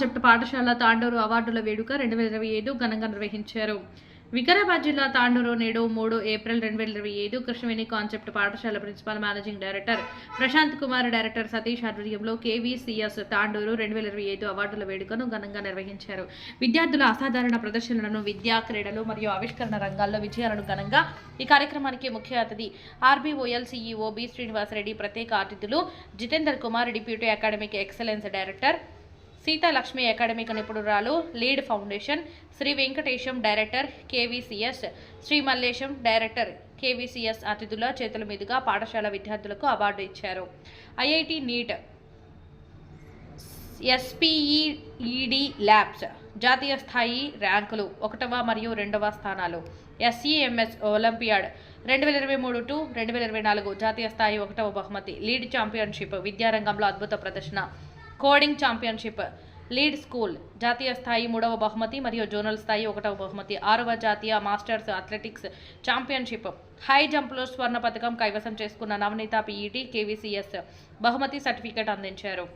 Concept పాఠశాల తాండూరు అవార్డుల వేడుక 2025 ఘనంగా నిర్వహించారు. వికారాబాద్ జిల్లా తాండూరు నేడు 3 ఏప్రిల్ 2025 కృష్ణవేణి కాన్సెప్ట్ పాఠశాల principal managing director Prashant Kumar, director Satish ఆధ్వర్యంలో కేవీసీఎస్ తాండూరు 2025 అవార్డుల వేడుకను ఘనంగా నిర్వహించారు. విద్యార్థుల అసాధారణ ప్రదర్శనలను, విద్యా, క్రీడలు మరియు ఆవిష్కరణ రంగాల్లో విజయాలను ఘనంగా ఈ కార్యక్రమానికి ముఖ్య అతిథి ఆర్బీఓఎల్ సీఈఓ బి శ్రీనివాసరెడ్డి, ప్రత్యేక అతిథులు Jitender Kumar, deputy academic excellence director Seethalakshmi, academic నిపుణురాలు, lead foundation, Shri Venkatesham, director KVCS, Shri Mallesham, director KVCS అతిథుల చేతుల మీదుగా పాఠశాల విద్యార్థులకు అవార్డు ఇచ్చారు. ఐఐటి నీట్, ఎస్పీఈఈడి ల్యాబ్స్ జాతీయ స్థాయి ర్యాంకులు 1వ మరియు 2వ స్థానాలు. ఎస్ఈఎంఎస్ ఒలింపియాడ్ 2023-2024 జాతీయ స్థాయి 1వ బహుమతి. లీడ్ ఛాంపియన్షిప్ విద్యారంగంలో అద్భుత ప్రదర్శన. కోడింగ్ ఛాంపియన్షిప్ లీడ్ స్కూల్ జాతీయ స్థాయి 3వ బహుమతి మరియు జోనల్ స్థాయి 1వ బహుమతి. 6వ జాతీయ మాస్టర్స్ అథ్లెటిక్స్ ఛాంపియన్షిప్ హై జంప్లో స్వర్ణ పథకం కైవసం చేసుకున్న నవనీత పీఈటీ కేవీసీఎస్ బహుమతి సర్టిఫికేట్ అందించారు.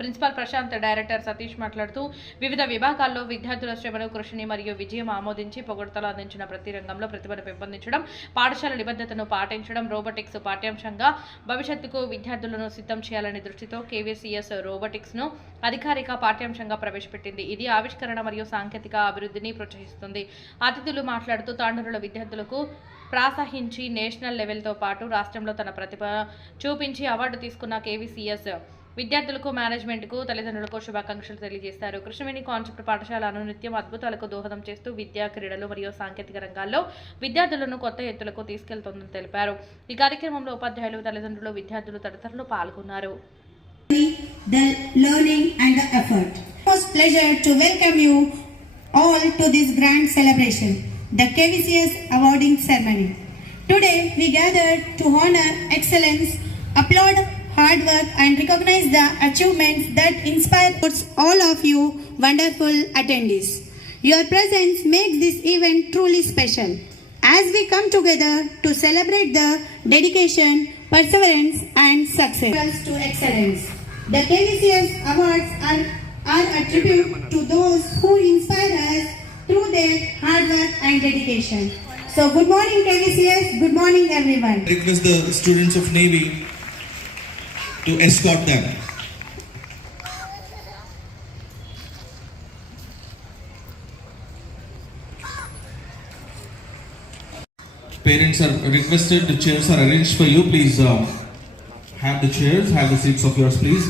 ప్రిన్సిపల్ ప్రశాంత్, డైరెక్టర్ సతీష్ మాట్లాడుతూ వివిధ విభాగాల్లో విద్యార్థుల శ్రమను, కృషిని మరియు విజయం ఆమోదించి పొగడ్తలు అందించిన ప్రతి రంగంలో ప్రతిభను పెంపొందించడం, పాఠశాల నిబద్ధతను పాటించడం, రోబోటిక్స్ పాఠ్యాంశంగా భవిష్యత్తుకు విద్యార్థులను సిద్ధం చేయాలనే దృష్టితో కేవీసీఎస్ రోబోటిక్స్ను అధికారిక పాఠ్యాంశంగా ప్రవేశపెట్టింది. ఇది ఆవిష్కరణ మరియు సాంకేతిక అభివృద్ధిని ప్రోత్సహిస్తుంది. అతిథులు మాట్లాడుతూ తాండూరుల విద్యార్థులకు ప్రోత్సహించి నేషనల్ లెవెల్తో పాటు రాష్ట్రంలో తన ప్రతిభ చూపించి అవార్డు తీసుకున్న కేవీసీఎస్ విద్యార్థులకు, మేనేజ్మెంట్కు, తల్లిదండ్రులకు శుభాకాంక్షలు తెలియజేశారు. కృష్ణవేణి కాన్సెప్ట్ పాఠశాల అనునిత్యం అద్భుతాలకు దోహదం చేస్తూ విద్యా, క్రీడలు మరియు సాంకేతిక రంగాల్లో విద్యార్థులను కొత్త ఎత్తులకు తీసుకెళ్తోందని తెలిపారు. ఈ కార్యక్రమంలో ఉపాధ్యాయులు, తల్లిదండ్రులు, విద్యార్థులు తదితరులు పాల్గొన్నారు. The learning and the effort. It was pleasure to welcome you all to this grand celebration, the KVCS awarding ceremony. Today we gathered to honor excellence, applaud hard work and recognize the achievements that inspire all of you wonderful attendees. Your presence makes this event truly special as we come together to celebrate the dedication, perseverance and success to excellence. The KVCS awards are a tribute to those who inspire us through their hard work and dedication. So good morning KVCS, good morning everyone. I request the students of Navy to escort them. Parents are requested, the chairs are arranged for you. Please have the chairs, have the seats of yours please.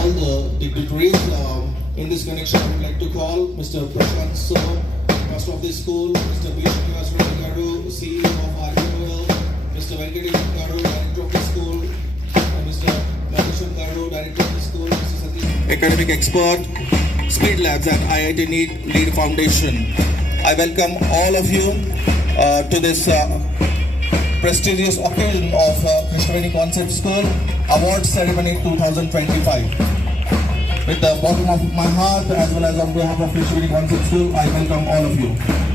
All the dignitaries in this connection, I would like to call Mr. Prashant Sir, Master of the school, Mr. B. Srinivasarao Garu, CEO of RBOL, Mr. Venkatesham Garu, Director of the school, Mr. Mallesham Garu, Director of the school, Mr. Satish, Academic Expert, Speed Labs and IIT NEET Lead Foundation. I welcome all of you to this prestigious occasion of Krishnaveni Concept School Award Ceremony 2025. With the bottom of my heart as well as on behalf of Krishnaveni Concept School, I welcome all of you.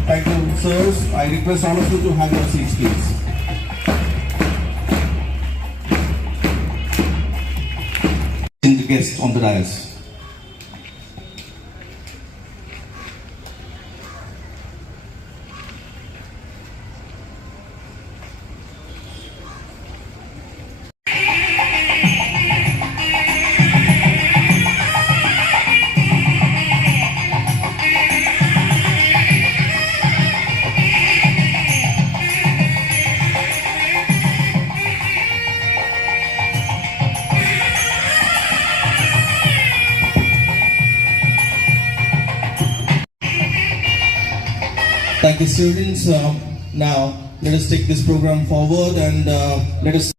Thank you, sirs. I request all of you to have your seats, please. The guests on the dais. Thank you, students. Now, let us take this program forward and let us.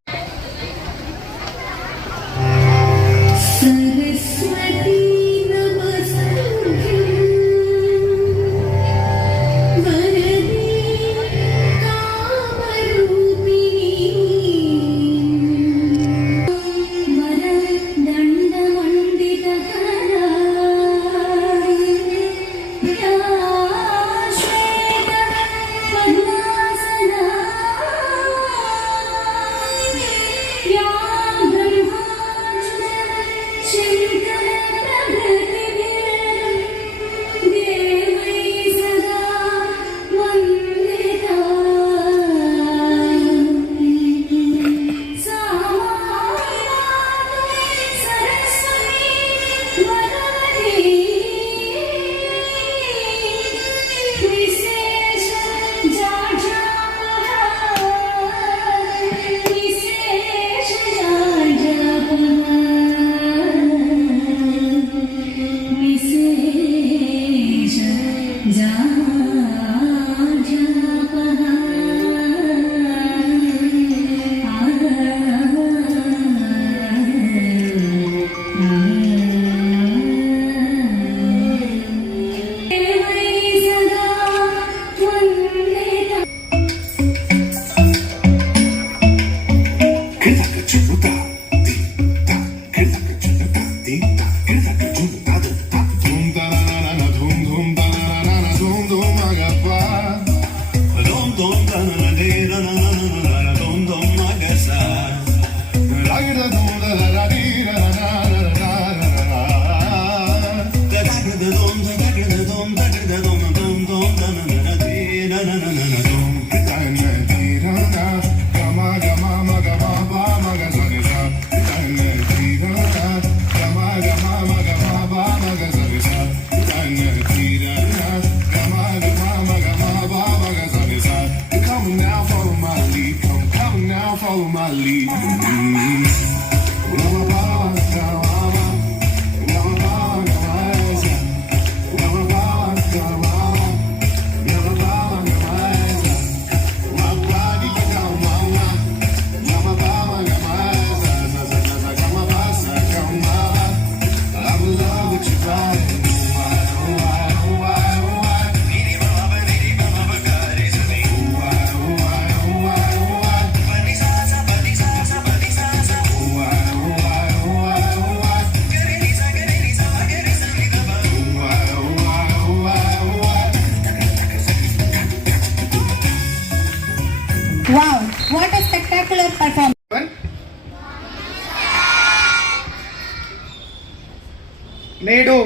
నేడు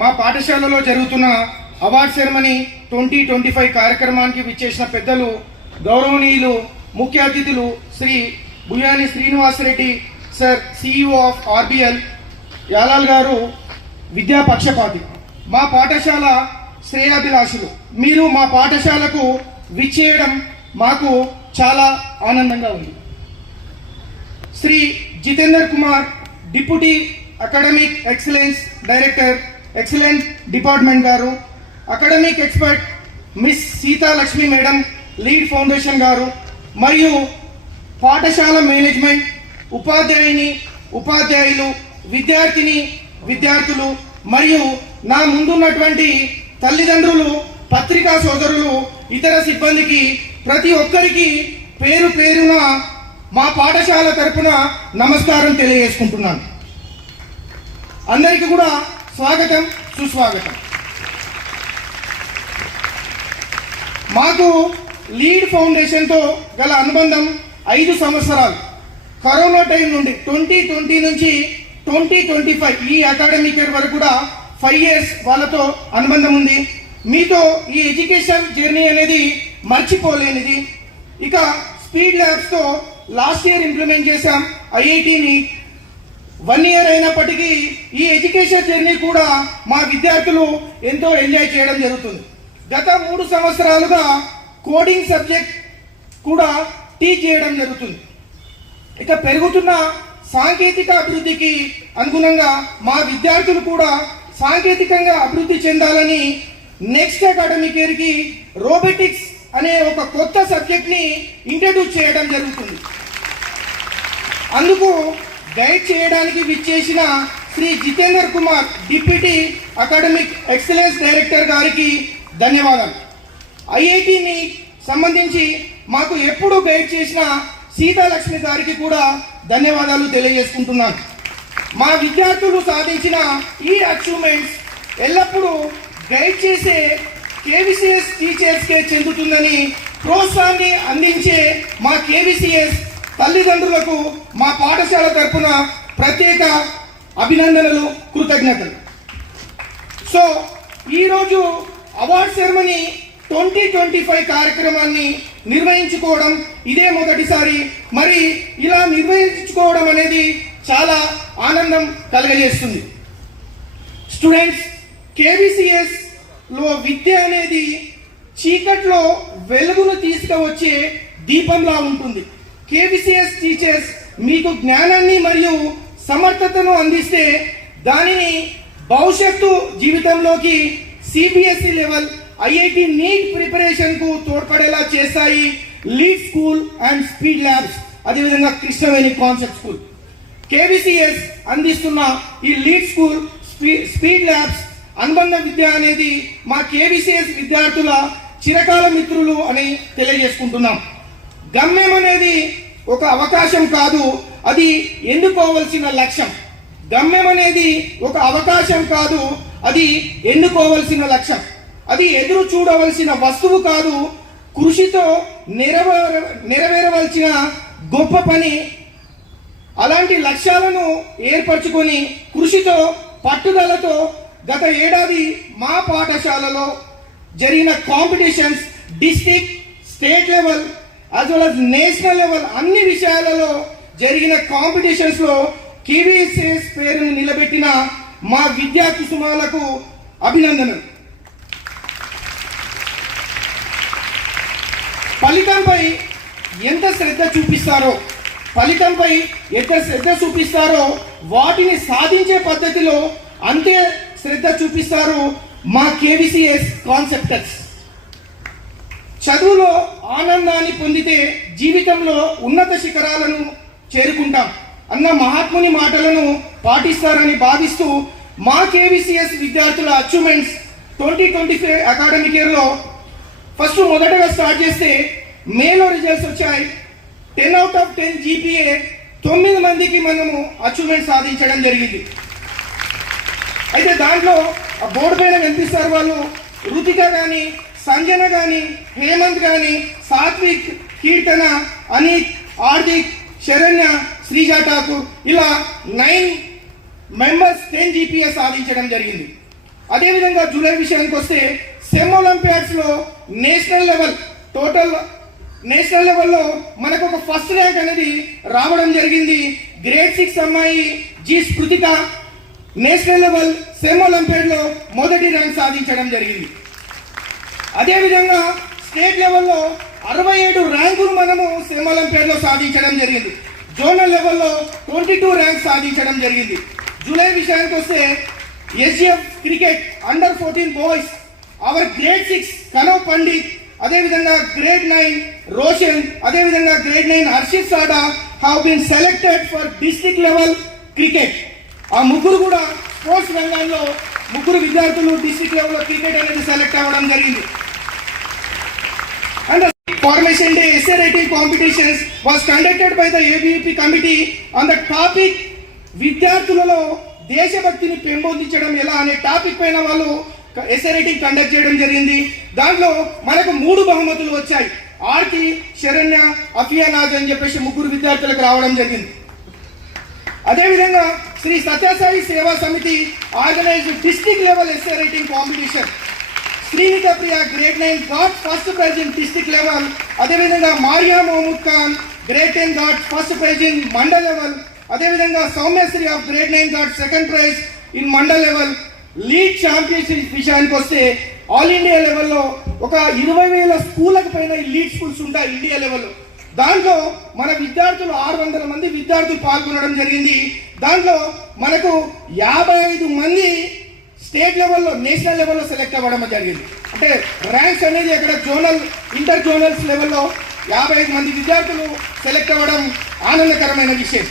మా పాఠశాలలో జరుగుతున్న award ceremony 2025 కార్యక్రమానికి విచ్చేసిన పెద్దలు, గౌరవనీయులు, ముఖ్య అతిథులు Shri Buyani Srinivasa Reddy sir, CEO of RBL Yalal garu విద్యా పక్షపాతి, మా పాఠశాల శ్రేయాభిలాషులు, మీరు మా పాఠశాలకు విచ్చేయడం మాకు చాలా ఆనందంగా ఉంది. Shri Jitender Kumar, deputy academic excellence director, excellent department గారు, academic expert miss Sita Lakshmi madam, lead foundation గారు, మరియు పాఠశాల మేనేజ్మెంట్, ఉపాధ్యాయులు, విద్యార్థులు మరియు నా ముందున్నటువంటి తల్లిదండ్రులు, పత్రికా సోదరులు, ఇతర సిబ్బందికి ప్రతి ఒక్కరికి పేరు పేరున మా పాఠశాల తరపున నమస్కారం తెలియజేసుకుంటున్నాను. అందరికీ కూడా స్వాగతం, సుస్వాగతం. మాకు లీడ్ ఫౌండేషన్తో గల అనుబంధం 5 సంవత్సరాలు. కరోనా టైం నుండి 2020 నుంచి 2025 ఈ అకాడమిక్ ఇయర్ వరకు కూడా 5 years వాళ్ళతో అనుబంధం ఉంది. మీతో ఈ ఎడ్యుకేషన్ జర్నీ అనేది మర్చిపోలేనిది. ఇక స్పీడ్ ల్యాబ్స్తో లాస్ట్ ఇయర్ ఇంప్లిమెంట్ చేశాం IITని. 1 year అయినప్పటికీ ఈ ఎడ్యుకేషన్ జర్నీ కూడా మా విద్యార్థులు ఎంతో ఎంజాయ్ చేయడం జరుగుతుంది. గత 3 సంవత్సరాలుగా కోడింగ్ సబ్జెక్ట్ కూడా టీచ్ చేయడం జరుగుతుంది. ఇక పెరుగుతున్న సాంకేతిక అభివృద్ధికి అనుగుణంగా మా విద్యార్థులు కూడా సాంకేతికంగా అభివృద్ధి చెందాలని నెక్స్ట్ అకాడమిక్ ఇయర్కి రోబోటిక్స్ అనే ఒక కొత్త సబ్జెక్ట్ని ఇంట్రడ్యూస్ చేయడం జరుగుతుంది. అందుకు గైడ్ చేయడానికి విచ్చేసిన Shri Jitender Kumar, deputy academic excellence director గారికి ధన్యవాదాలు. IITని సంబంధించి మాకు ఎప్పుడు గైడ్ చేసిన సీతాలక్ష్మి గారికి కూడా ధన్యవాదాలు తెలియజేసుకుంటున్నాను. మా విద్యార్థులు సాధించిన ఈ అచీవ్మెంట్స్ ఎల్లప్పుడూ గైడ్ చేసే KVCS టీచర్స్కే చెందుతుందని ప్రోత్సాహాన్ని అందించే మా KVCS తల్లిదండ్రులకు మా పాఠశాల తరపున ప్రత్యేక అభినందనలు, కృతజ్ఞతలు. సో ఈరోజు అవార్డ్ సెరమనీ 2025 కార్యక్రమాన్ని నిర్వహించుకోవడం ఇదే మొదటిసారి. మరి ఇలా నిర్వహించుకోవడం అనేది చాలా ఆనందం కలుగజేస్తుంది. స్టూడెంట్స్, KVCS లో విద్య అనేది చీకట్లో వెలుగును తీసుకువచ్చే దీపంలా ఉంటుంది. KVCS టీచర్స్ మీకు జ్ఞానాన్ని మరియు సమర్థతను అందిస్తే దానిని భవిష్యత్తు జీవితంలోకి CBSE level, IIT neat preparation కు తోడ్పడేలా చేస్తాయి lead school and speed labs, అదేవిధంగా కృష్ణవేణి కాన్సెప్ట్ స్కూల్. KVCS అందిస్తున్న ఈ లీడ్ స్కూల్, స్పీడ్ ల్యాబ్స్, అనుబంధ విద్య అనేది మా KVCS విద్యార్థుల చిరకాల మిత్రులు అని తెలియజేసుకుంటున్నాం. గమ్యం అనేది ఒక అవకాశం కాదు, అది ఎన్నుకోవలసిన లక్ష్యం. గమ్యం అనేది ఒక అవకాశం కాదు, అది ఎన్నుకోవలసిన లక్ష్యం. అది ఎదురు చూడవలసిన వస్తువు కాదు, కృషితో నెరవేరవలసిన గొప్ప పని. అలాంటి లక్ష్యాలను ఏర్పరచుకొని కృషితో, పట్టుదలతో గత ఏడాది మా పాఠశాలలో జరిగిన competitions, district, state level as well as national level అన్ని విషయాలలో జరిగిన కాంపిటీషన్స్ లో KVCS పేరును నిలబెట్టిన మా విద్యా కుసుమాలకు అభినందనలు. ఫలితంపై ఎంత శ్రద్ధ చూపిస్తారో వాటిని సాధించే పద్ధతిలో అంతే శ్రద్ధ చూపిస్తారు మా KVCS కాన్సెప్టర్స్. చదువులో ఆనందాన్ని పొందితే జీవితంలో ఉన్నత శిఖరాలను చేరుకుంటాం అన్న మహాత్ముని మాటలను పాటిస్తారని భావిస్తూ మా KVCS విద్యార్థుల అచీవ్మెంట్స్ 2025 అకాడమిక్ ఇయర్లో ఫస్ట్ మొదటగా స్టార్ట్ చేస్తే మేలో రిజల్ట్స్ వచ్చాయి. 10 out of 10 GPA, 9 మందికి మనము అచీవ్మెంట్ సాధించడం జరిగింది. అయితే దాంట్లో ఆ బోర్డు పైన కనిపిస్తారు వాళ్ళు, రుతిక కానీ, సంజన కానీ, హేమంత్ కానీ, సాత్విక్, కీర్తన, అనిత్, హార్దిక్, శరణ్య, శ్రీజా ఠాకూర్, ఇలా 9 మెంబర్స్ 10 GPA సాధించడం జరిగింది. అదేవిధంగా జూలై విషయానికి వస్తే సెమ్ ఒలింపియాడ్స్లో నేషనల్ లెవెల్లో మనకు ఒక ఫస్ట్ ర్యాంక్ అనేది రావడం జరిగింది. గ్రేడ్ 6 అమ్మాయి జి స్పృతిక నేషనల్ లెవెల్ సెమ్ ఒలింపియాడ్లో మొదటి ర్యాంక్ సాధించడం జరిగింది. అదేవిధంగా స్టేట్ లెవెల్లో 67 ర్యాంకులు మనము సెమ్ ఒలింపియాడ్లో సాధించడం జరిగింది. జోనల్ లెవెల్లో 22 ర్యాంక్ సాధించడం జరిగింది. జూలై విషయానికి వస్తే SGF క్రికెట్ అండర్-14 boys our grade 6 Kanav Pandit, అదేవిధంగా గ్రేడ్ 9 రోషన్, అదేవిధంగా grade 9 Harshit Sada have been selected for district level cricket. ఆ ముగ్గురు కూడా స్పోర్ట్స్ రంగంలో ముగ్గురు విద్యార్థులు డిస్ట్రిక్ట్ లెవెల్లో క్రికెట్ అనేది సెలెక్ట్ అవ్వడం జరిగింది. And the Formation Day essay writing competitions was conducted by the ABVP committee on the topic విద్యార్థులలో దేశభక్తిని పెంపొందించడం ఎలా అనే టాపిక్ పైన వాళ్ళు ఎస్ఏ రైటింగ్ కండక్ట్ చేయడం జరిగింది. దాంట్లో మనకు 3 బహుమతులు వచ్చాయి. ఆర్తి, శరణ్య, అఫియా నాజ్ అని చెప్పేసి ముగ్గురు విద్యార్థులకు రావడం జరిగింది. అదేవిధంగా Shri Sathya Sai Seva Samithi organised district level essay writing competition. Srinitha Priya grade 9 got first prize in district level. అదేవిధంగా Maria Mahmood Khan grade 10 got first prize in mandal level. అదేవిధంగా Soumyasri of grade 9 got second prize in mandal level. League championship విషయానికి వస్తే ఆల్ ఇండియా లెవెల్లో ఒక 20,000 స్కూళ్ళకు పైన లీడ్ స్కూల్స్ ఉంటాయి India లెవెల్లో. దాంట్లో మన విద్యార్థులు 600 మంది విద్యార్థులు పాల్గొనడం జరిగింది. దాంట్లో మనకు 55 మంది స్టేట్ లెవెల్లో నేషనల్ లెవెల్లో సెలెక్ట్ అవ్వడం జరిగింది. అంటే ర్యాంక్స్ అనేది అక్కడ జోనల్ ఇంటర్ జోనల్స్ లెవెల్లో 55 మంది విద్యార్థులు సెలెక్ట్ అవ్వడం ఆనందకరమైన విషయం.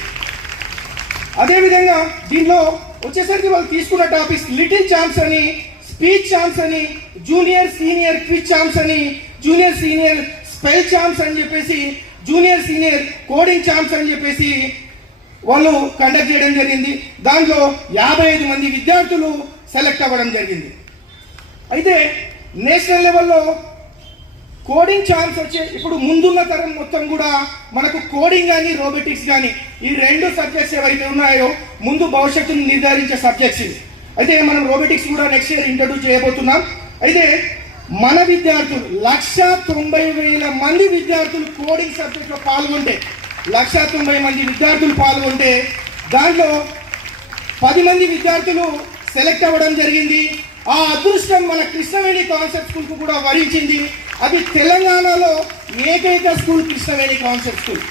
అదేవిధంగా దీనిలో వచ్చేసరికి వాళ్ళు తీసుకున్న టాపిక్స్ లిటిల్ ఛాంప్స్ అని, స్పీచ్ ఛాంప్స్ అని, జూనియర్ సీనియర్ క్విజ్ ఛాంప్స్ అని, జూనియర్ సీనియర్ స్పెల్ ఛాంప్స్ అని చెప్పేసి, జూనియర్ సీనియర్ కోడింగ్ ఛాంప్స్ అని చెప్పేసి వాళ్ళు కండక్ట్ చేయడం జరిగింది. దాంట్లో 55 మంది విద్యార్థులు సెలెక్ట్ అవ్వడం జరిగింది. అయితే నేషనల్ లెవెల్లో కోడింగ్ ఛాన్స్ వచ్చే ఇప్పుడు ముందున్న తరం మొత్తం కూడా మనకు కోడింగ్ కానీ రోబోటిక్స్ కానీ ఈ 2 సబ్జెక్ట్స్ ఏవైతే ఉన్నాయో ముందు భవిష్యత్తును నిర్ధారించే సబ్జెక్ట్స్ ఇవి. అయితే మనం రోబోటిక్స్ కూడా నెక్స్ట్ ఇయర్ ఇంట్రడ్యూస్ చేయబోతున్నాం. అయితే మన విద్యార్థులు 190,000 మంది విద్యార్థులు కోడింగ్ సబ్జెక్ట్లో పాల్గొంటే 190,000 మంది విద్యార్థులు పాల్గొంటే దాంట్లో 10 మంది విద్యార్థులు సెలెక్ట్ అవ్వడం జరిగింది. ఆ అదృష్టం మన కృష్ణవేణి కాన్సెప్ట్ స్కూల్కు కూడా వరించింది. అది తెలంగాణలో ఏకైక స్కూల్ కృష్ణవేణి కాన్సెప్ట్ స్కూల్.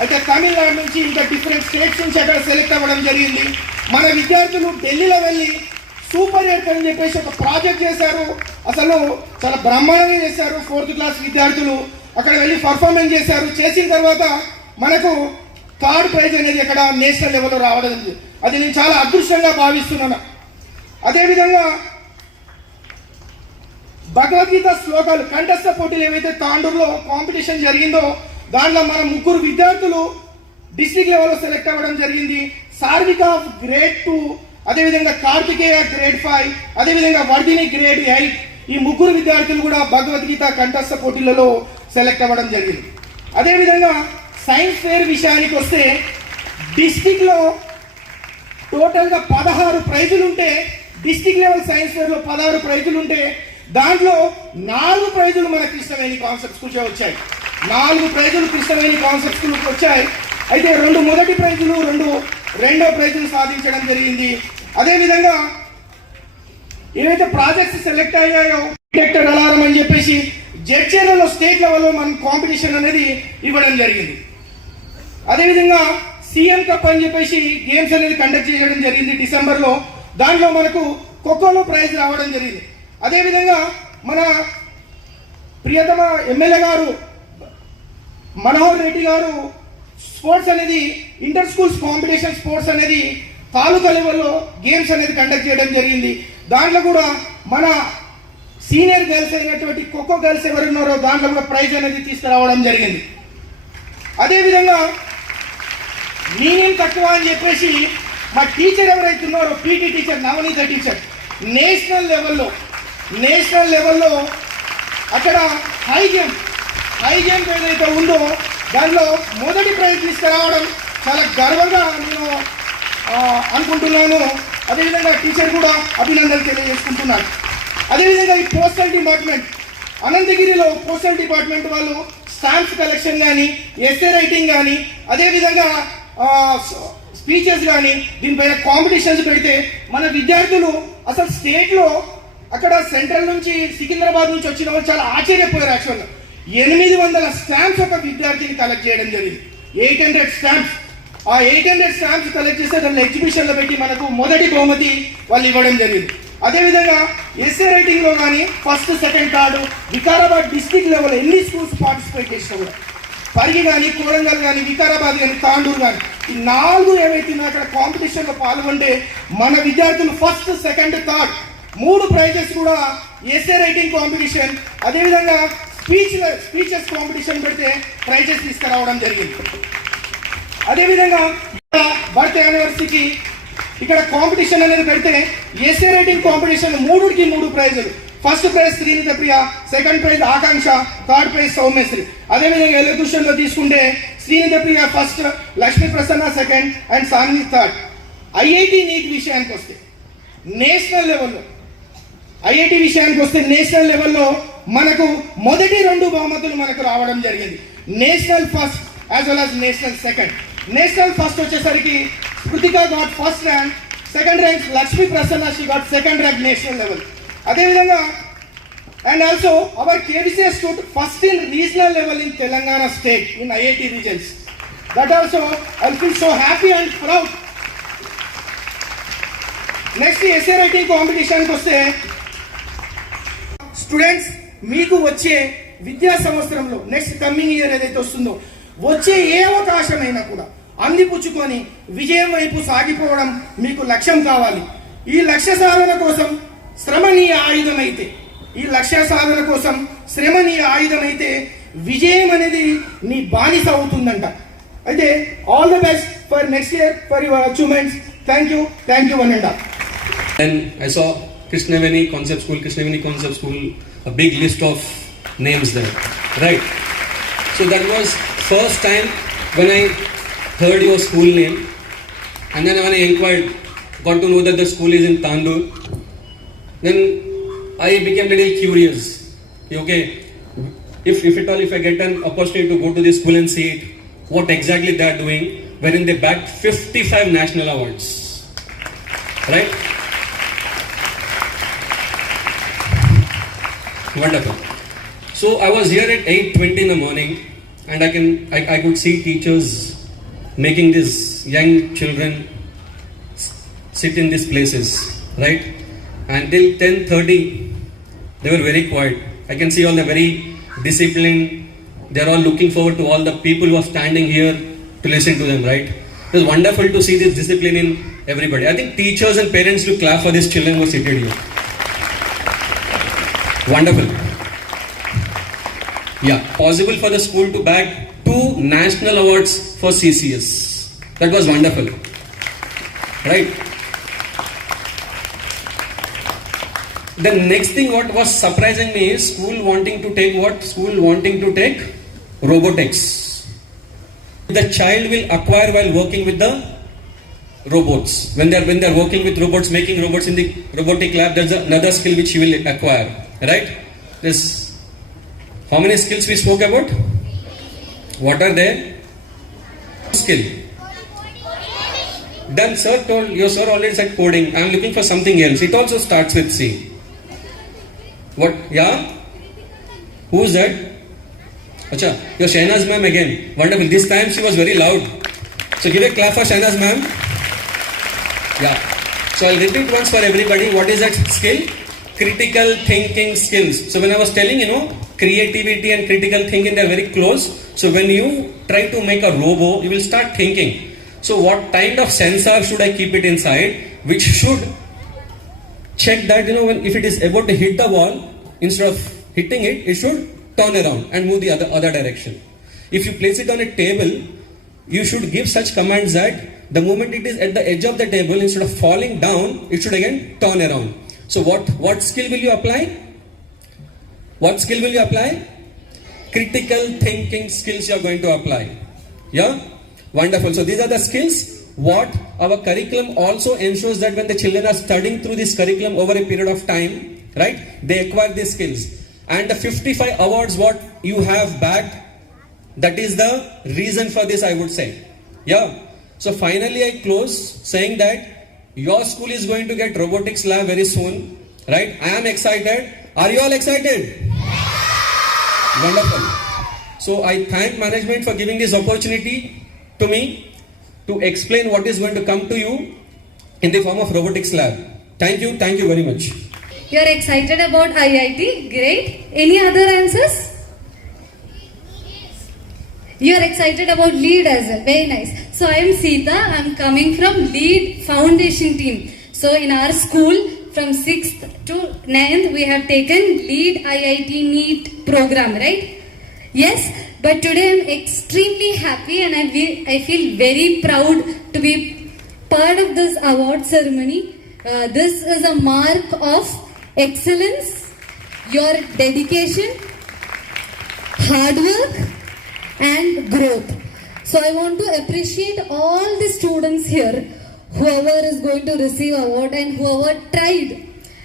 అయితే తమిళనాడు నుంచి ఇంకా డిఫరెంట్ స్టేట్స్ నుంచి అక్కడ సెలెక్ట్ అవ్వడం జరిగింది. మన విద్యార్థులు ఢిల్లీలో వెళ్ళి సూపర్ ఎయిట్ అని చెప్పేసి ఒక ప్రాజెక్ట్ చేశారు. అసలు చాలా బ్రహ్మాండంగా చేశారు. 4th క్లాస్ విద్యార్థులు అక్కడ వెళ్ళి పర్ఫార్మెన్స్ చేశారు. చేసిన తర్వాత మనకు థర్డ్ ప్రైజ్ అనేది అక్కడ నేషనల్ లెవెల్లో రావడం. అది నేను చాలా అదృష్టంగా భావిస్తున్నాను. అదేవిధంగా భగవద్గీత శ్లోకాలు కంఠస్థ పోటీలు ఏవైతే తాండూరులో కాంపిటీషన్ జరిగిందో దాంట్లో మన 3 విద్యార్థులు డిస్ట్రిక్ట్ లెవెల్లో సెలెక్ట్ అవ్వడం జరిగింది. సార్విక గ్రేడ్ 2, అదేవిధంగా కార్తికేయ గ్రేడ్ 5, అదేవిధంగా వర్ధిని గ్రేడ్ 8. ఈ 3 విద్యార్థులు కూడా భగవద్గీత కంఠస్థ పోటీలలో సెలెక్ట్ అవ్వడం జరిగింది. అదేవిధంగా సైన్స్ ఫేర్ విషయానికి వస్తే డిస్ట్రిక్ట్లో టోటల్గా 16 ప్రైజులు ఉంటే డిస్ట్రిక్ట్ లెవెల్ సైన్స్ ఫేర్లో 16 ప్రైజులు ఉంటే దాంట్లో 4 ప్రైజులు మన కృష్ణవేణి కాన్సెప్ట్ స్కూల్కే వచ్చాయి. 4 ప్రైజులు కృష్ణవేణి కాన్సెప్ట్ స్కూల్కి వచ్చాయి. అయితే 2 మొదటి ప్రైజులు, 2 రెండో ప్రైజులు సాధించడం జరిగింది. అదేవిధంగా ఏవైతే ప్రాజెక్ట్స్ సెలెక్ట్ అయ్యాయో డిటెక్టెడ్ అలారం అని చెప్పేసి జడ్చర్లలో స్టేట్ లెవెల్లో మన కాంపిటీషన్ అనేది ఇవ్వడం జరిగింది. అదేవిధంగా సీఎం కప్ అని చెప్పేసి గేమ్స్ అనేది కండక్ట్ చేయడం జరిగింది డిసెంబర్లో. దాంట్లో మనకు ఖోఖోలో ప్రైజ్ రావడం జరిగింది. అదేవిధంగా మన ప్రియతమ ఎమ్మెల్యే గారు మనోహర్ రెడ్డి గారు స్పోర్ట్స్ అనేది ఇంటర్ స్కూల్స్ కాంపిటీషన్ స్పోర్ట్స్ అనేది తాలూకా లెవెల్లో గేమ్స్ అనేది కండక్ట్ చేయడం జరిగింది. దాంట్లో కూడా మన సీనియర్ గర్ల్స్ అయినటువంటి ఖోఖో గర్ల్స్ ఎవరు ఉన్నారో దాంట్లో కూడా ప్రైజ్ అనేది తీసుకురావడం జరిగింది. అదేవిధంగా నేనేం తక్కువ అని చెప్పేసి మా టీచర్ ఎవరైతే ఉన్నారో పీటీ టీచర్ నవనీత టీచర్ నేషనల్ లెవెల్లో అక్కడ హై జంప్ ఏదైతే ఉందో దానిలో మొదటి ప్రైజ్ తీసుకురావడం చాలా గర్వంగా నేను అనుకుంటున్నాను. అదేవిధంగా టీచర్ కూడా అభినందనలు తెలియజేసుకుంటున్నాను. అదేవిధంగా ఈ పోస్టల్ డిపార్ట్మెంట్, అనంతగిరిలో పోస్టల్ డిపార్ట్మెంట్ వాళ్ళు స్టాంప్స్ కలెక్షన్ కానీ, ఎస్ఏ రైటింగ్ కానీ, అదేవిధంగా స్పీచెస్ కానీ దీనిపైన కాంపిటీషన్స్ పెడితే మన విద్యార్థులు అసలు స్టేట్లో అక్కడ సెంట్రల్ నుంచి సికింద్రాబాద్ నుంచి వచ్చిన వాళ్ళు చాలా ఆశ్చర్యపోయారు. యాక్చువల్గా 800 స్టాంప్స్ ఒక విద్యార్థిని కలెక్ట్ చేయడం జరిగింది. 800 స్టాంప్స్. ఆ 800 స్టాంప్స్ కలెక్ట్ చేస్తే దాన్ని ఎగ్జిబిషన్లో పెట్టి మనకు మొదటి బహుమతి వాళ్ళు ఇవ్వడం జరిగింది. అదేవిధంగా ఎస్ఏ రైటింగ్లో కానీ first, second, third Vikarabad district level ఎన్ని స్కూల్స్ పార్టిసిపేట్ చేసినా కూడా, పరిగి కానీ, కోరంగల్ కానీ, వికారాబాద్ కానీ, తాండూరు కానీ, ఈ 4 ఏవైతే అక్కడ కాంపిటీషన్లో పాల్గొంటే మన విద్యార్థులు ఫస్ట్, సెకండ్, థర్డ్ 3 ప్రైజెస్ కూడా ఎస్ఏ రైటింగ్ కాంపిటీషన్, అదేవిధంగా స్పీచెస్ కాంపిటీషన్ పెడితే ప్రైజెస్ తీసుకురావడం జరిగింది. అదేవిధంగా బర్త్ యానివర్సరీకి ఇక్కడ కాంపిటీషన్ అనేది పెడితే ఎస్ఏ రైటింగ్ కాంపిటీషన్ 3కి 3 ప్రైజులు. First prize Srinitha Priya, second prize Akanksha, third prize Soumyasri. అదేవిధంగా ఎలక్యూషన్ లో తీసుకుంటే Srinitha Priya first, Lakshmi Prasanna second and Saanvi third. IIT NEET విషయానికి వస్తే నేషనల్ లెవెల్లో మనకు మొదటి 2 బహుమతులు మనకు రావడం జరిగింది. National first as well as national second. National first వచ్చేసరికి Krithika got first rank, second rank Lakshmi Prasanna she got second rank national level. అదేవిధంగా and also our KVCS stood first in regional level in Telangana state in IIT regions. That also I feel so happy and proud. Next essay writing కాంపిటీషన్కి వస్తే students మీకు వచ్చే విద్యా సంవత్సరంలో next coming year ఏదైతే వస్తుందో వచ్చే ఏ అవకాశమైనా కూడా అందిపుచ్చుకొని విజయం వైపు సాగిపోవడం మీకు లక్ష్యం కావాలి. ఈ లక్ష్య సాధన కోసం శ్రమ నీ ఆయుధమైతే విజయం అనేది నీ బానిస అవుతుందంట. అయితే all the best for next year for your achievements. Thank you one and all. Then I saw Krishnaveni Concept School, a big list of names there, right? So that was first time when I heard your school name, and then when I inquired, got to know that the school is in Tandur. Then I became a little curious. Okay, if I get an opportunity to go to this school and see it, what exactly they are doing, wherein they bagged 55 national awards, right? Wonderful. So I was here at 8:20 in the morning, and I could see teachers making these young children sit in these places, right? Until 10:30, they were very quiet. I can see all the very disciplined. They are all looking forward to all the people who are standing here to listen to them, right? It was wonderful to see this discipline in everybody. I think teachers and parents should clap for these children who are seated here. Wonderful. Yeah, possible for the school to bag 2 national awards for CCS. That was wonderful, right? The next thing what was surprising me is school wanting to take robotics. The child will acquire while working with the robots. When they are working with robots, making robots in the robotic lab, there's another skill which he will acquire, right? There's how many skills we spoke about? What are they? Skill. Then your sir already said coding. I'm looking for something else. It also starts with C. What? Yeah? Who's that? Acha, your Shahnaz ma'am again. Wonderful. This time she was very loud. So give a clap for Shahnaz ma'am. Yeah. So I'll repeat once for everybody. What is that skill? Critical thinking skills. So when I was telling, creativity and critical thinking, they're very close. So when you try to make a robo, you will start thinking. So what kind of sensor should I keep it inside, which should check that, if it is about to hit the wall, instead of hitting it, it should turn around and move the other direction. If you place it on a table, you should give such commands that the moment it is at the edge of the table, instead of falling down, it should again turn around. So what skill will you apply? What skill will you apply? Critical thinking skills you are going to apply. Yeah? Wonderful. So these are the skills what our curriculum also ensures that when the children are studying through this curriculum over a period of time, right, they acquire these skills. And the 55 awards what you have bagged, that is the reason for this, I would say. Yeah. So finally I close saying that your school is going to get robotics lab very soon, right? I am excited. Are you all excited? Wonderful. So I thank management for giving this opportunity to me to explain what is going to come to you in the form of robotics lab. Thank you very much. You are excited about IIT? Great. Any other answers? You are excited about LEAD as well. Very nice. So I am Sita. I am coming from LEAD Foundation team. So in our school, from 6th to 9th, we have taken LEAD IIT NEET program, right? Yes. But today I am extremely happy and I feel very proud to be part of this award ceremony. This is a mark of excellence, your dedication, hard work and growth. So I want to appreciate all the students here, whoever is going to receive award and whoever tried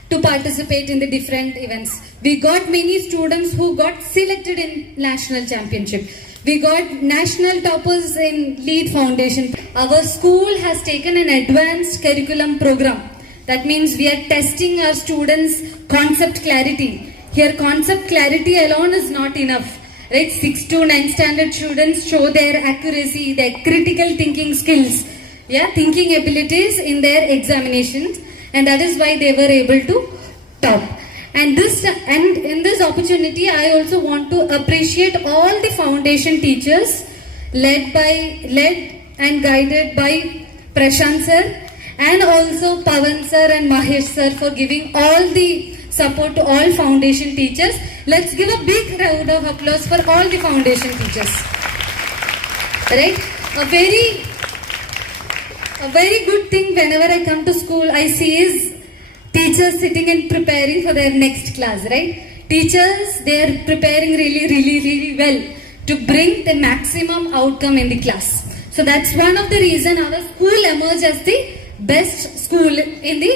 to participate in the different events. We got many students who got selected in national championship. We got national toppers in LEAD Foundation. Our school has taken an advanced curriculum program. That means we are testing our students' concept clarity. Here concept clarity alone is not enough. Right? 6 to 9 standard students show their accuracy, their critical thinking skills, thinking abilities in their examinations, and that is why they were able to top. And in this opportunity, I also want to appreciate all the foundation teachers led and guided by Prashant sir, and also Pavan sir and Mahesh sir for giving all the support to all foundation teachers. Let's give a big round of applause for all the foundation teachers. Right? A very good thing whenever I come to school, I see is teachers sitting and preparing for their next class, right? Teachers, they are preparing really well to bring the maximum outcome in the class. So that's one of the reason our school emerged as the best school in the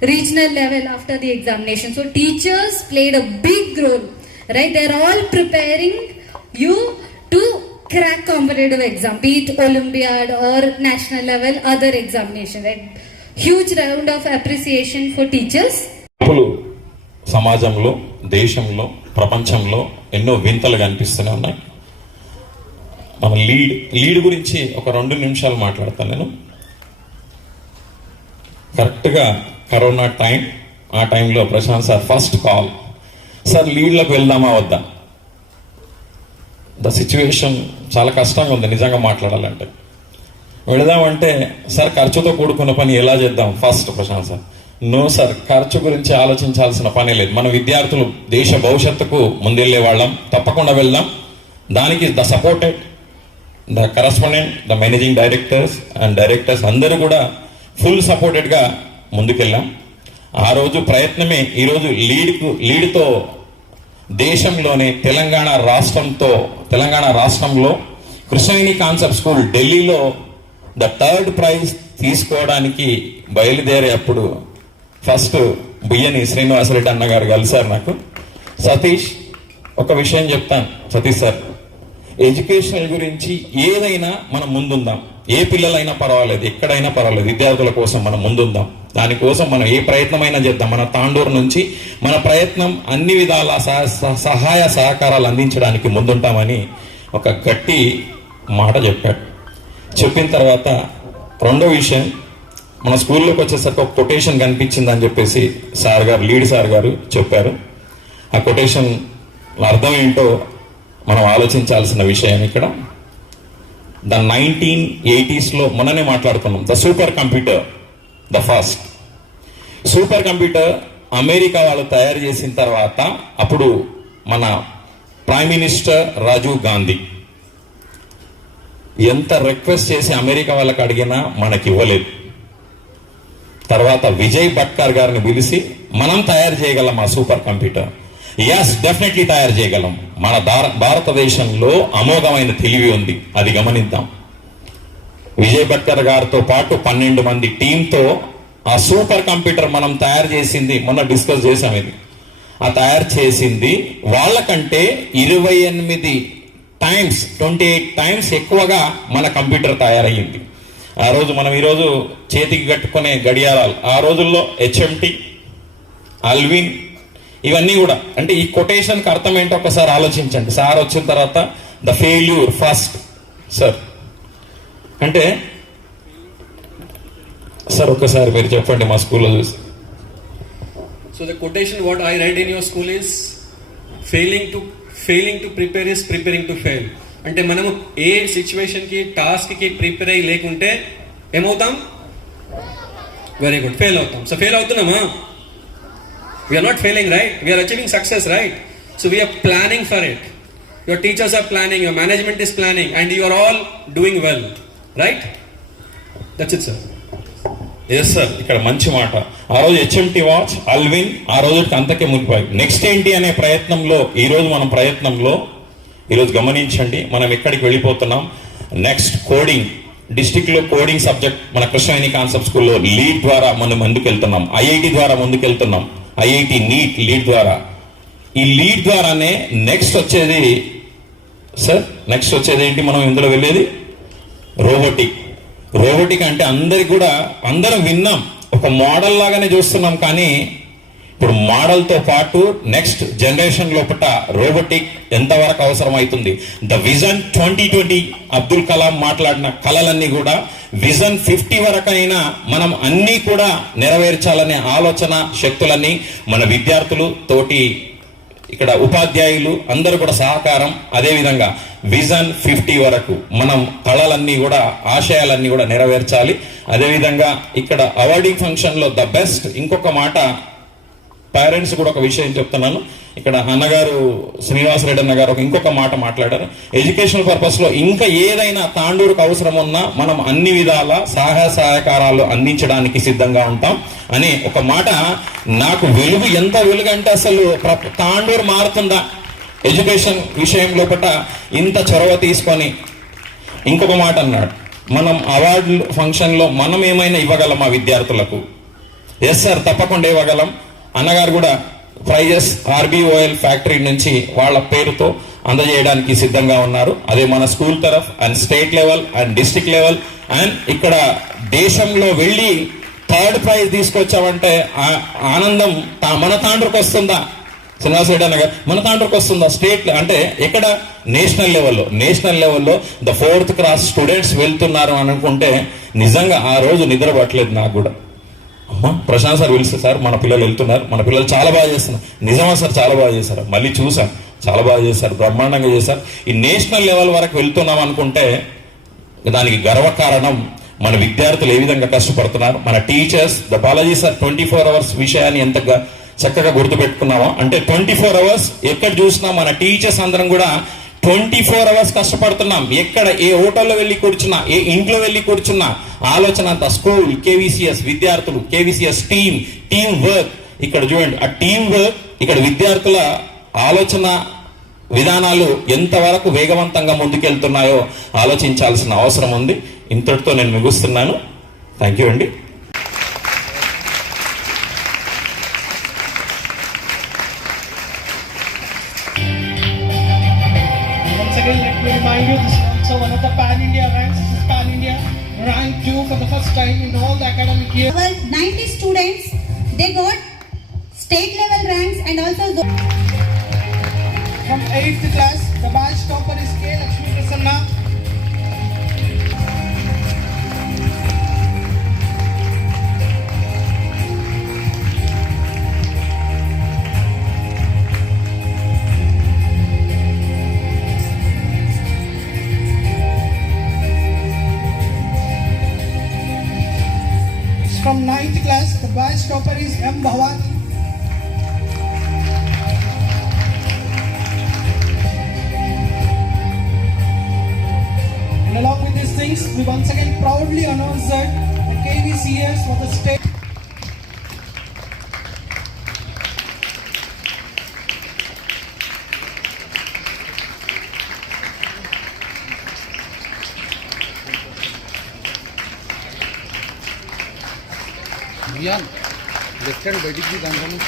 regional level after the examination. So teachers played a big role, right? They're all preparing you to crack competitive exam, be it Olympiad or national level, other examination, right? Huge round of appreciation for teachers. సమాజంలో, దేశంలో, ప్రపంచంలో ఎన్నో వింతలు కనిపిస్తూనే ఉన్నాయి. మన lead గురించి ఒక 2 నిమిషాలు మాట్లాడతాను నేను. కరెక్ట్గా కరోనా టైం, ఆ టైంలో Prashanth sir first call, sir లీడ్లకు వెళ్దామా వద్దా? ద సిచ్యువేషన్ చాలా కష్టంగా ఉంది నిజంగా మాట్లాడాలంటే. వెళదామంటే సార్ ఖర్చుతో కూడుకున్న పని ఎలా చేద్దాం first Prashant sir. No sir, ఖర్చు గురించి ఆలోచించాల్సిన పనే లేదు. మన విద్యార్థులు దేశ భవిష్యత్తుకు ముందెళ్ళే వాళ్ళం, తప్పకుండా వెళ్దాం. దానికి the supported, the correspondent, the managing directors అందరూ కూడా ఫుల్ సపోర్టెడ్గా ముందుకెళ్ళాం. ఆ రోజు ప్రయత్నమే ఈరోజు లీడ్తో దేశంలోనే తెలంగాణ రాష్ట్రంలో కృష్ణవేణి కాన్సెప్ట్ స్కూల్ ఢిల్లీలో ద 3rd ప్రైజ్ తీసుకోవడానికి బయలుదేరే అప్పుడు ఫస్ట్ బుయ్యని శ్రీనివాసరెడ్డి అన్నగారు కలిసారు నాకు. సతీష్, ఒక విషయం చెప్తాను సతీష్ సార్, ఎడ్యుకేషనల్ గురించి ఏదైనా మనం ముందుందాం. ఏ పిల్లలైనా పర్వాలేదు, ఎక్కడైనా పర్వాలేదు, విద్యార్థుల కోసం మనం ముందుందాం. దానికోసం మనం ఏ ప్రయత్నమైనా చేద్దాం. మన తాండూరు నుంచి మన ప్రయత్నం అన్ని విధాల సహాయ సహకారాలు అందించడానికి ముందుంటామని ఒక గట్టి మాట చెప్పాడు. చెప్పిన తర్వాత రెండో విషయం, మన స్కూల్లోకి వచ్చేసరికి ఒక కొటేషన్ కనిపించిందని చెప్పేసి లీడ్ సార్ గారు చెప్పారు. ఆ కొటేషన్ అర్థం ఏంటో మనం ఆలోచించాల్సిన విషయం ఇక్కడ. ద 1980s మొన్ననే మాట్లాడుకున్నాం, the super computer, the first super computer America వాళ్ళు తయారు చేసిన తర్వాత అప్పుడు మన ప్రైమ్ మినిస్టర్ రాజీవ్ గాంధీ ఎంత రిక్వెస్ట్ చేసి అమెరికా వాళ్ళకి అడిగినా మనకి ఇవ్వలేదు. తర్వాత విజయ్ భట్కర్ గారిని పిలిచి మనం తయారు చేయగలం ఆ సూపర్ కంప్యూటర్. ఎస్, డెఫినెట్లీ తయారు చేయగలం. మన భారతదేశంలో అమోఘమైన తెలివి ఉంది, అది గమనిద్దాం. విజయ్ భట్కర్ గారితో పాటు 12 మంది టీంతో ఆ సూపర్ కంప్యూటర్ మనం తయారు చేసింది, మొన్న డిస్కస్ చేసాం ఇది, ఆ తయారు చేసింది వాళ్ళకంటే 28 టైమ్స్ 28 టైమ్స్ ఎక్కువగా మన కంప్యూటర్ తయారయ్యింది. ఆ రోజు మనం ఈరోజు చేతికి కట్టుకునే గడియారాలు, ఆ రోజుల్లో హెచ్ఎంటి, అల్విన్, ఇవన్నీ కూడా. అంటే ఈ కొటేషన్కి అర్థం ఏంటో ఒకసారి ఆలోచించండి. సార్ వచ్చిన తర్వాత ద ఫెయిల్యూర్ ఫస్ట్ సార్ అంటే, సార్ ఒక్కసారి మీరు చెప్పండి మా స్కూల్లో చూసి. So the quotation what I read in your school is failing to prepare is preparing to fail. అంటే మనము ఏ సిచ్యువేషన్ కి టాస్క్ కి ప్రిపేర్ అయ్యి లేకుంటే ఏమవుతాం? వెరీ గుడ్, ఫెయిల్ అవుతాం. సో ఫెయిల్ అవుతున్నామా? We are not failing, right? We are achieving success, right? So we are planning for it. Your teachers are planning, your management is planning, and you are all doing well, right? That's it sir. Yes sir, ఇక్కడ మంచి మాట. ఆ రోజు HMT watch, Alvin ఆ రోజుకి అంతకే మునిపోయి. Next ఏంటి అనే ప్రయత్నంలో ఈరోజు గమనించండి మనం ఎక్కడికి వెళ్ళిపోతున్నాం. నెక్స్ట్ కోడింగ్, డిస్టిక్ లో కోడింగ్ సబ్జెక్ట్ మన కృష్ణవేణి కాన్సెప్ట్ స్కూల్లో లీడ్ ద్వారా మనం ముందుకెళ్తున్నాం. ఐఐటి ద్వారా ముందుకెళ్తున్నాం. ఐఐటి నీట్ లీడ్ ద్వారా. ఈ లీడ్ ద్వారానే నెక్స్ట్ వచ్చేది ఏంటి? మనం ఇందులో వెళ్ళేది రోబోటిక్ అంటే అందరం విన్నాం, ఒక మోడల్ లాగానే చూస్తున్నాం. కానీ ఇప్పుడు మోడల్తో పాటు నెక్స్ట్ జనరేషన్ లోపల రోబోటిక్ ఎంతవరకు అవసరం అవుతుంది? ద విజన్ 2020 అబ్దుల్ కలాం మాట్లాడిన కళలన్నీ కూడా విజన్ 50 వరకైనా మనం అన్నీ కూడా నెరవేర్చాలనే ఆలోచన శక్తులన్నీ మన విద్యార్థులు తోటి ఇక్కడ ఉపాధ్యాయులు అందరూ కూడా సహకారం. అదేవిధంగా విజన్ 50 వరకు మనం కళలన్నీ కూడా ఆశయాలన్నీ కూడా నెరవేర్చాలి. అదేవిధంగా ఇక్కడ అవార్డింగ్ ఫంక్షన్ లో ద బెస్ట్, ఇంకొక మాట పేరెంట్స్ కూడా ఒక విషయం చెప్తున్నాను. ఇక్కడ అన్నగారు శ్రీనివాసరెడ్డి అన్నగారు ఇంకొక మాట మాట్లాడారు. ఎడ్యుకేషనల్ పర్పస్ లో ఇంకా ఏదైనా తాండూరుకు అవసరం ఉన్నా మనం అన్ని విధాల సహాయకారాలు అందించడానికి సిద్ధంగా ఉంటాం అని ఒక మాట. నాకు ఎంత వెలుగు అంటే అసలు తాండూరు మారుతుందా ఎడ్యుకేషన్ విషయం లోపల ఇంత చొరవ తీసుకొని. ఇంకొక మాట అన్నాడు, మనం అవార్డు ఫంక్షన్ లో మనం ఏమైనా ఇవ్వగలమా విద్యార్థులకు? ఎస్ సార్, తప్పకుండా ఇవ్వగలం. అన్నగారు కూడా ప్రైజెస్ RBOL ఫ్యాక్టరీ నుంచి వాళ్ళ పేరుతో అందజేయడానికి సిద్ధంగా ఉన్నారు. అదే మన స్కూల్ తరఫ్ and state level and district level and ఇక్కడ దేశంలో వెళ్ళి 3rd ప్రైజ్ తీసుకొచ్చామంటే ఆనందం మన తాండ్రుకు వస్తుందా? శ్రీనివాసరెడ్డి అన్నగారు, మన తాండ్రుకు వస్తుందా? స్టేట్ అంటే ఎక్కడ? నేషనల్ లెవెల్లో ద 4th క్లాస్ స్టూడెంట్స్ వెళ్తున్నారు అని అనుకుంటే నిజంగా ఆ రోజు నిద్ర పట్టలేదు నాకు కూడా. అమ్మా ప్రశాంత్ సార్ పిలిస్తే, సార్ మన పిల్లలు వెళ్తున్నారు, మన పిల్లలు చాలా బాగా చేస్తున్నారు. నిజమా సార్? చాలా బాగా చేశారు. మళ్ళీ చూసాం, చాలా బాగా చేశారు, బ్రహ్మాండంగా చేశారు. ఈ నేషనల్ లెవెల్ వరకు వెళ్తున్నాం అనుకుంటే దానికి గర్వకారణం మన విద్యార్థులు ఏ విధంగా కష్టపడుతున్నారు, మన teachers. The Balaji sir 24 hours విషయాన్ని ఎంత చక్కగా గుర్తుపెట్టుకున్నామో, అంటే 24 hours ఎక్కడ చూసినా మన టీచర్స్ అందరం కూడా 24 hours కష్టపడుతున్నాం. ఎక్కడ ఏ హోటల్లో వెళ్ళి కూర్చున్నా, ఏ ఇంట్లో వెళ్ళి కూర్చున్నా ఆలోచన అంతా స్కూల్, KVCS విద్యార్థులు, KVCS టీమ్ వర్క్. ఇక్కడ చూడండి ఆ టీమ్ వర్క్, ఇక్కడ విద్యార్థుల ఆలోచన విధానాలు ఎంతవరకు వేగవంతంగా ముందుకెళ్తున్నాయో ఆలోచించాల్సిన అవసరం ఉంది. ఇంతటితో నేను ముగిస్తున్నాను. థ్యాంక్ యూ అండి. Again, let me remind you, this is also one of the Pan-India ranks. This is Pan-India rank 2 for the first time in all the academic year. Our 90 students, they got state level ranks and also From 8th class, the batch topper is K. Lakshmi Prasanna. From 9th class, the batch topper is M. Bhavani. And along with these things, we once again proudly announce that the KVCS for the state. Yan, left hand baitik di dalam kamu.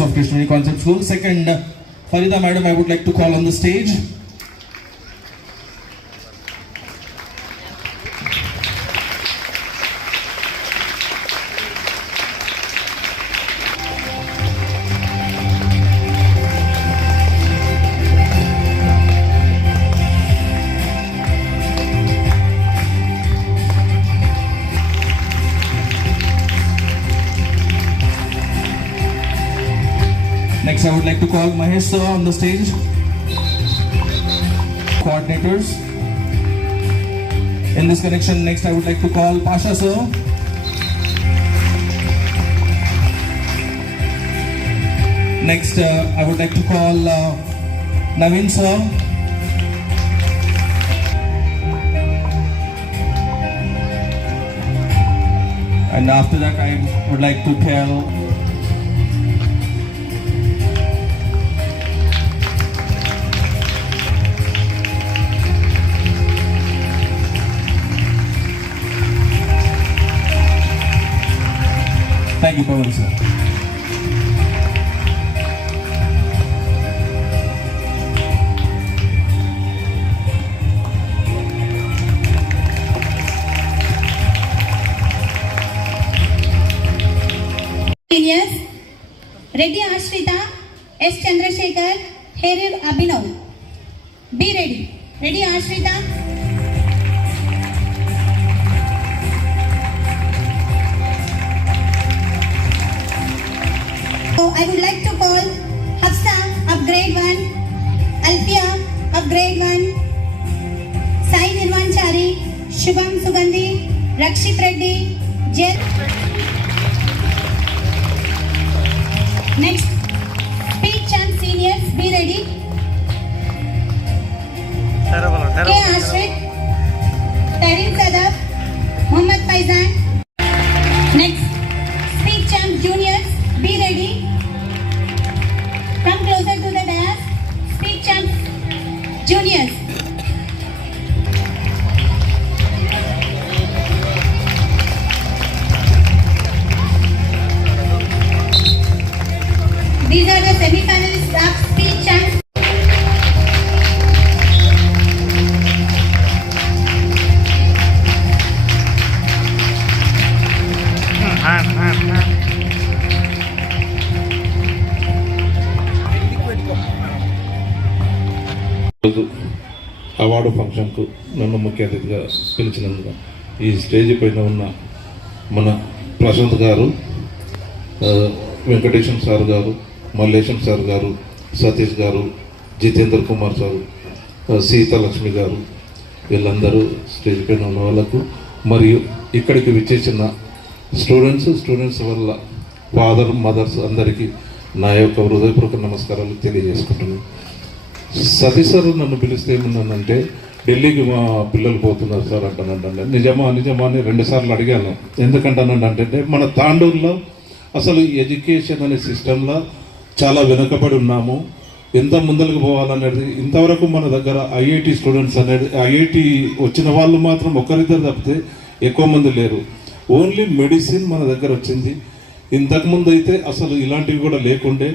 Of Krishnani Concept School. Second, Farida Madam, I would like to call on the stage. Next, I would like to call Mahesh sir on the stage. Coordinators. In this connection, next I would like to call Pasha sir. Next, I would like to call Naveen sir. And after that, I would like to tell thank you, Pawan sir. Seniors, Reddy Ashrita, S. Chandrasekhar, Herir Abhinav. Be ready. Reddy Ashrita. I would like to call Hafsa of grade 1, Alfia of grade 1, Sai Nirvanchari, Shubham Sugandhi, Rakshit Reddy, Jay. Next, speech champ seniors, be ready. K. Ashrit, Tarin Sadaf, Muhammad Faizan. Next, speech champ juniors, be ready. Come closer to the dais. Speech champ juniors. These are the semi-finalists of speech champs. రోజు award ఫంక్షన్కు నన్ను ముఖ్య అతిథిగా పిలిచినందుకు ఈ stage పైన ఉన్న మన ప్రశాంత్ గారు, వెంకటేశం సార్ గారు, మల్లేశం సార్ గారు, సతీష్ గారు, జితేంద్ర కుమార్ సారు, సీతాలక్ష్మి గారు, వీళ్ళందరూ స్టేజ్ పైన ఉన్న వాళ్ళకు మరియు ఇక్కడికి విచ్చేసిన స్టూడెంట్స్ వల్ల ఫాదర్ మదర్స్ అందరికీ నా యొక్క హృదయపూర్వక నమస్కారాలు తెలియజేసుకుంటున్నాను. సతీష్ సార్ నన్ను పిలిస్తే ఏమన్నానంటే, ఢిల్లీకి మా పిల్లలు పోతున్నారు సార్ అంటానంటే, నిజమా అని 2 సార్లు అడిగాను. ఎందుకంటానంటే మన తాండూరులో అసలు ఎడ్యుకేషన్ అనే సిస్టంలో చాలా వెనుకబడి ఉన్నాము. ఎంత ముందరకు పోవాలనేది ఇంతవరకు మన దగ్గర ఐఐటి స్టూడెంట్స్ అనేది, ఐఐటి వచ్చిన వాళ్ళు మాత్రం ఒకరిద్దరు తప్పితే ఎక్కువ మంది లేరు. ఓన్లీ మెడిసిన్ మన దగ్గర వచ్చింది. ఇంతకుముందు అయితే అసలు ఇలాంటివి కూడా లేకుండే.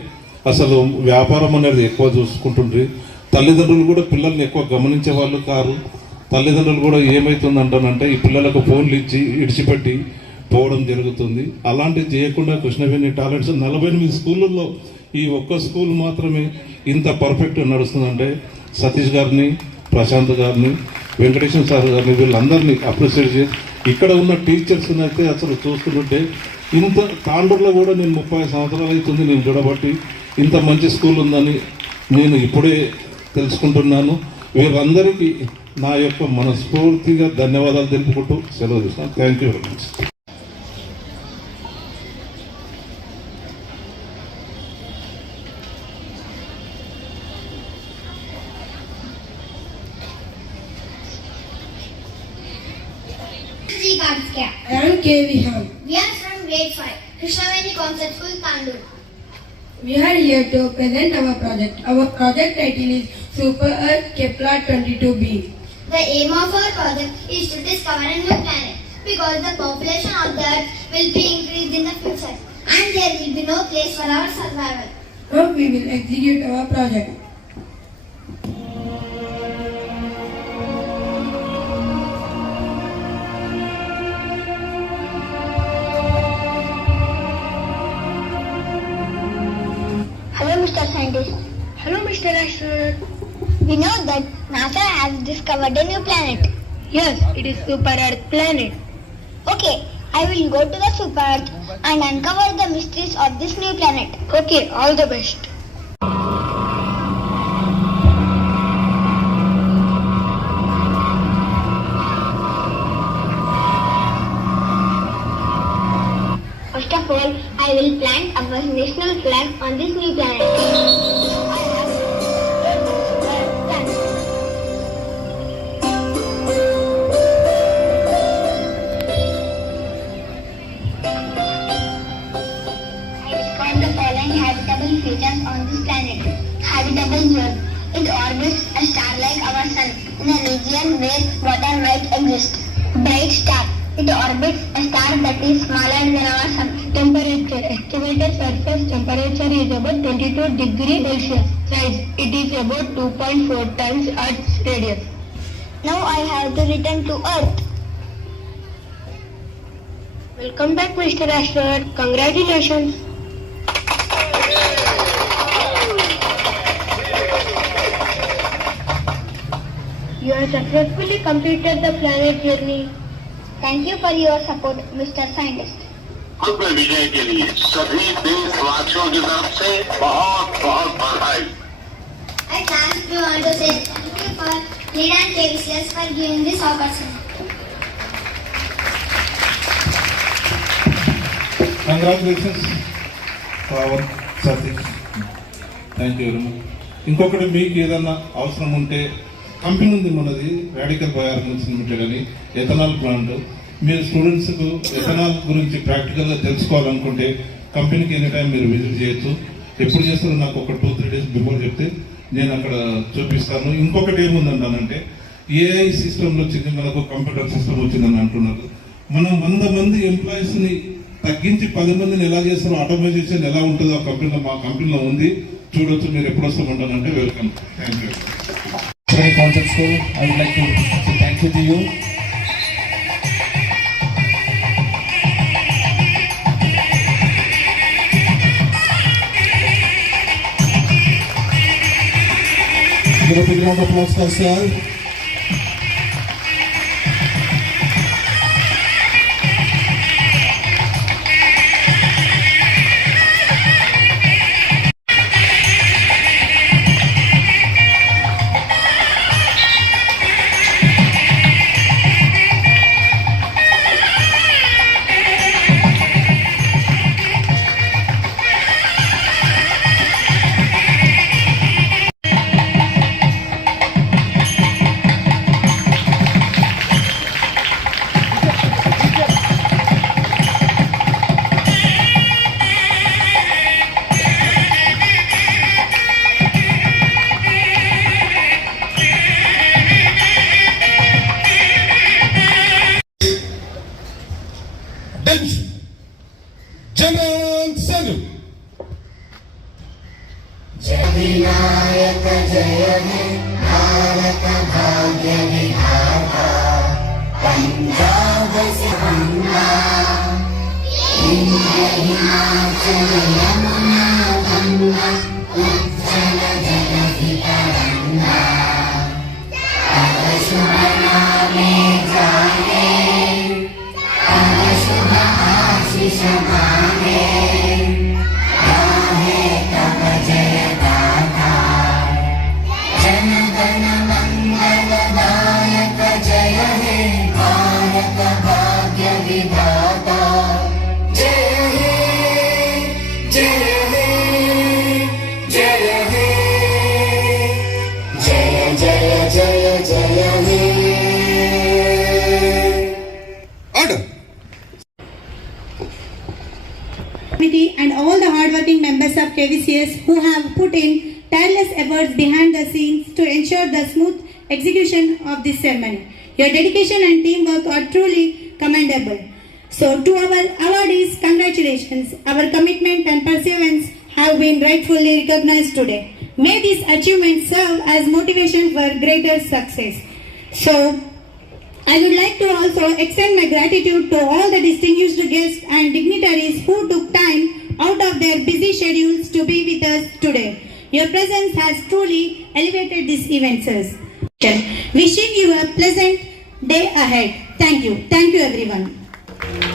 అసలు వ్యాపారం అనేది ఎక్కువ చూసుకుంటుండ్రి. తల్లిదండ్రులు కూడా పిల్లల్ని ఎక్కువ గమనించే వాళ్ళు కారు. తల్లిదండ్రులు కూడా ఏమవుతుందంటానంటే ఈ పిల్లలకు ఫోన్లు ఇచ్చి ఇడిచిపెట్టి పోవడం జరుగుతుంది. అలాంటివి చేయకుండా కృష్ణవేణి టాలెంట్స్ 48 స్కూళ్ళల్లో ఈ ఒక్క స్కూల్ మాత్రమే ఇంత పర్ఫెక్ట్ నడుస్తుందంటే సతీష్ గారిని, ప్రశాంత్ గారిని, వెంకటేశ్వర సార్ గారిని వీళ్ళందరినీ అప్రిషియేట్ చేసి ఇక్కడ ఉన్న టీచర్స్ని అయితే అసలు చూస్తుంటే ఇంత తాండూరులో కూడా నేను 30 సంవత్సరాలు అవుతుంది నేను చూడబట్టి ఇంత మంచి స్కూల్ ఉందని నేను ఇప్పుడే తెలుసుకుంటున్నాను. వీరందరికీ నా యొక్క మనస్ఫూర్తిగా ధన్యవాదాలు తెలుపుకుంటూ సెలవు తీసుకున్నాను. Thank you very much. I am K. Vihan. We are from grade 5, Krishnaveni Concept School, Tandur. We are here to present our project. Our project title is Super Earth Kepler 22b. The aim of our project is to discover a new planet because the population of the Earth will be increased in the future and there will be no place for our survival. Now we will execute our project. Hello, Mr. Scientist. Hello, Mr. Astronaut. We know that NASA has discovered a new planet. Yes, it is Super Earth planet. Okay, I will go to the Super Earth and uncover the mysteries of this new planet. Okay, all the best. First of all, I will plant our national flag on this new planet. I describe the following habitable features on this planet. Habitable zone. It orbits a star like our sun in a region where water might exist. Bright star. It orbits a star that is smaller than our sun. Temperature. Estimated surface temperature is about 22 degrees Celsius. Size. It is about 2.4 times Earth's radius. Now I have to return to Earth. Welcome back, Mr. Astronaut. Congratulations. You have successfully completed the planet journey. Thank you for your support, Mr. Scientist. खुद में विजय के लिए सभी देशवासियों की तरफ से बहुत बहुत बधाई. I lastly want to say thank you for Lead and KVCS for giving this opportunity. Congratulations Pavan Satish. Thank you very much. ఇంకొకటి మీకు ఏదన్నా అవసరం ఉంటే కంపెనీ ఉంది మనది రాడికల్ బయోఆర్గానిక్స్ లిమిటెడ్ అని ఎథనాల్ ప్లాంట్. మీరు స్టూడెంట్స్కు ఎథనాల్ గురించి ప్రాక్టికల్గా తెలుసుకోవాలనుకుంటే కంపెనీకి ఎనీ టైం మీరు విజిట్ చేయొచ్చు. ఎప్పుడు చేస్తారో నాకు ఒక 2-3 డేస్ బిఫోర్ చెప్తే నేను అక్కడ చూపిస్తాను. ఇంకొకటి ఏముందంటానంటే ఏఐ సిస్టంలో వచ్చింది, మనకు కంప్యూటర్ సిస్టమ్ వచ్చిందని అంటున్నారు. మనం 100 మంది ఎంప్లాయీస్ని తగ్గించి 10 మందిని ఎలా చేస్తారో, ఆటోమైజేషన్ ఎలా ఉంటుందో ఆ కంపెనీలో మా కంపెనీలో ఉంది. చూడొచ్చు. మీరు ఎప్పుడు వస్తామంటానంటే welcome. Thank you. Concept School, I would like to say thank you to you. Give a big round of applause for yourself. General Sanu. Jai Vinayaka Jai Order. Committee and all the hardworking members of KVCS who have put in tireless efforts behind the scenes to ensure the smooth execution of this ceremony. Your dedication and teamwork are truly commendable. So to our awardees, congratulations. Our commitment and perseverance have been rightfully recognized today. May this achievement serve as motivation for greater success. So I would like to also extend my gratitude to all the distinguished guests and dignitaries who took time out of their busy schedules to be with us today. Your presence has truly elevated this event, sirs. Wishing you a pleasant day ahead. Thank you. Thank you, everyone.